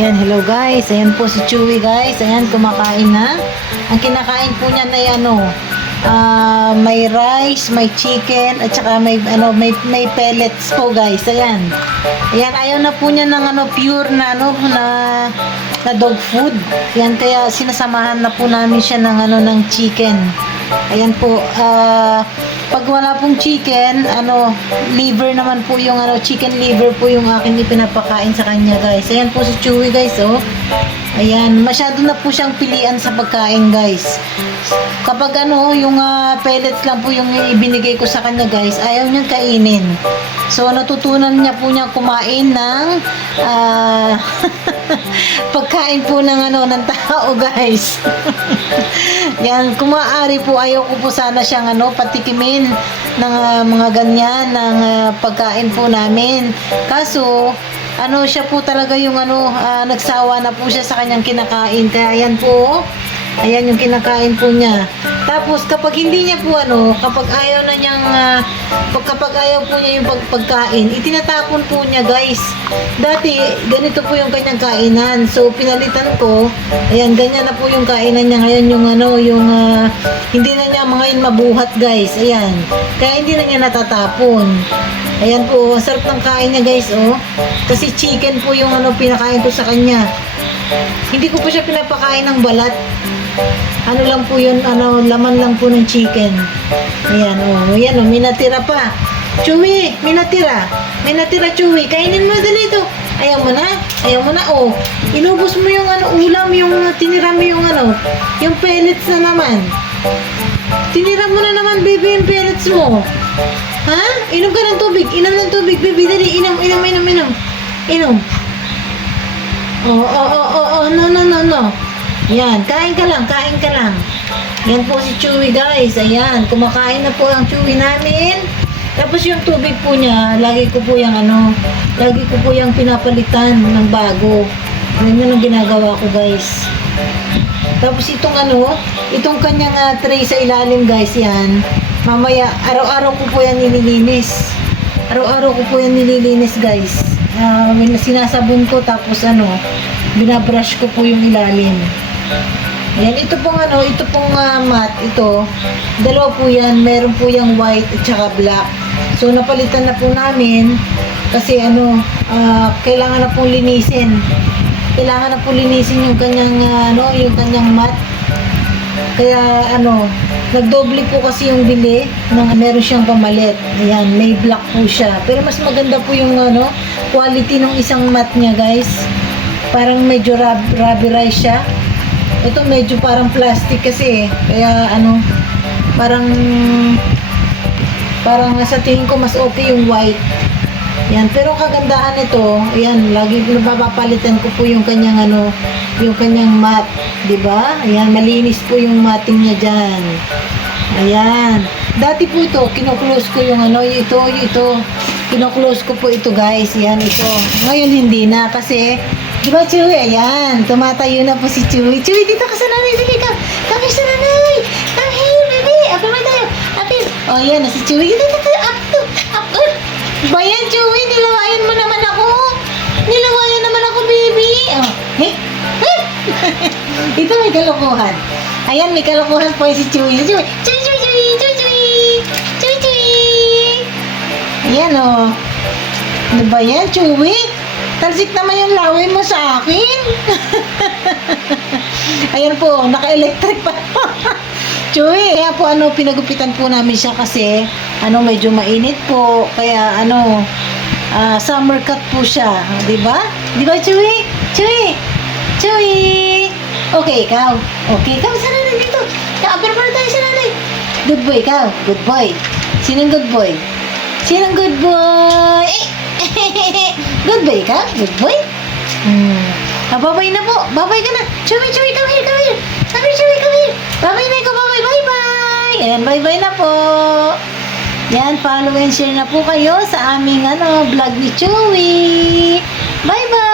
Yan, hello guys. Ayan po si Chewy guys. Ayan, kumakain na. Ang kinakain po niya na ano, ah, may rice, may chicken, at saka may, ano, may, may pellets po guys. Ayan. Ayan, ayaw na po niya ng ano, pure na ano, na, na dog food. Yan, kaya sinasamahan na po namin siya ng ano, ng chicken. Ayan po, ah, pag wala pong chicken, ano, liver naman po yung ano, chicken liver po yung aking ipinapakain sa kanya, guys. Ayan po si Chewy, guys, oh. Ayan, masyado na po siyang pilian sa pagkain, guys. Kapag ano, yung ah, pellets lang po yung ibinigay ko sa kanya, guys, ayaw niyang kainin. So, natutunan niya po niya kumain ng ah, pagkain po ng ano, ng tao, guys. Yan, kung maaari po, ayaw ko po sana siyang ano, patikimin ng ah, mga ganyan, ng ah, pagkain po namin. Kaso, ano, siya po talaga yung ano, ah, nagsawa na po siya sa kanyang kinakain. Kaya yan po, ayan yung kinakain po niya. Tapos, kapag hindi niya po ano, kapag ayaw na niyang, pag- kapag ayaw po niya yung pag- pagkain, itinatapon po niya, guys. Dati, ganito po yung kanyang kainan. So, pinalitan ko, ayan, ganyan na po yung kainan niya. Ngayon yung ano, yung, ah, hindi na niya mga mabuhat, guys. Ayan. Kaya hindi na niya natatapon. Ayan po, sarap ng kain niya, guys, oh. Kasi chicken po yung ano, pinakain ko sa kanya. Hindi ko po siya pinapakain ng balat. Ano lang po yun, ano, laman lang po ng chicken. Ayan, oh, ayan, oh, may natira pa. Chewy, may natira. May natira, Chewy. Kainin mo dali ito. Ayaw mo na? Ayaw mo na, oh. Inubos mo yung ano, ulam, yung tinira mo yung ano, yung pellets na naman. Tinira mo na naman, baby, yung pellets mo. Ha? Inom ka ng tubig. Inom ng tubig, baby. Dali, inom, inom, inom, inom. Inom. Oo, oo, oo, oo, no, no, no, no. Yan, kain ka lang, kain ka lang. Yan po si Chewy, guys. Ayan, kumakain na po ang Chewy namin. Tapos yung tubig po niya, lagi ko po yung ano, lagi ko po yung pinapalitan ng bago. Yan yun ang ginagawa ko, guys. Tapos itong ano, itong kanyang ah, tray sa ilalim, guys, yan. Mamaya, araw-araw ko po yan nililinis. Araw-araw ko po yan nililinis, guys. Ah, sinasabon ko, tapos ano, binabrush ko po yung ilalim. Yan, ito pong ano, ito pong ah, mat, ito, dalawa po yan, meron po yung white at saka black. So, napalitan na po namin, kasi ano, ah, kailangan na pong linisin. Kailangan na po linisin yung kanyang, ah, ano, yung kanyang mat. Kaya, ano, nagdoble po kasi yung bili ng meron siyang pamalit. Ayan, may black po siya. Pero mas maganda po yung, ano, quality ng isang mat niya, guys. Parang medyo rub rubberized siya. Ito medyo parang plastic kasi eh. Kaya ano, parang parang sa tingin ko mas okay yung white. Yan, pero ang kagandahan nito, ayan, lagi napapalitan ko po yung kanyang ano, yung kanyang mat, 'di ba? Ayan, malinis po yung matting niya diyan. Ayan. Dati po ito, kino-close ko yung ano, ito, ito. Kino-close ko po ito, guys. Yan, ito. Ngayon hindi na kasi Di ba, Chewy? Ayan, tumatayo na po si Chewy. Chewy, dito ka sa nanay. Dali ka. Here sa nanay. Here, baby. Apil mo tayo. Apil. O, oh, yan na si Chewy. Dito, dito. Up, up, up. Bayan, Chewy. Nilawayan mo naman Ito may kalokohan. Ayan, may kalokohan po si Chewy. Chewy, Chewy, Chewy, Chewy, Chewy, Chewy. Chewy, Chewy. Ayan, o. Oh. Ano ba yan, Chewy? Talsik naman yung laway mo sa akin. Ayan po, naka-electric pa. Chuy, kaya po ano, pinagupitan po namin siya kasi ano, medyo mainit po. Kaya ano, ah, summer cut po siya. Di ba? Di ba, Chuy? Chuy! Chuy! Okay, ikaw. Okay, ikaw. Sa nanay dito. Kaapir mo na tayo sa nanay. Good boy, ikaw. Good boy. Sinong good boy? Sinong good boy? Eh! good boy ka? Good boy? Hmm. Ah, babay na po. Babay ka na. Chewy, Chewy, come here, come here. Come here, Chewy, come here. Babay na ikaw, babay, bye-bye. Ayan, bye-bye na po. Yan, follow and share na po kayo sa aming ano, vlog ni Chewy. Bye-bye.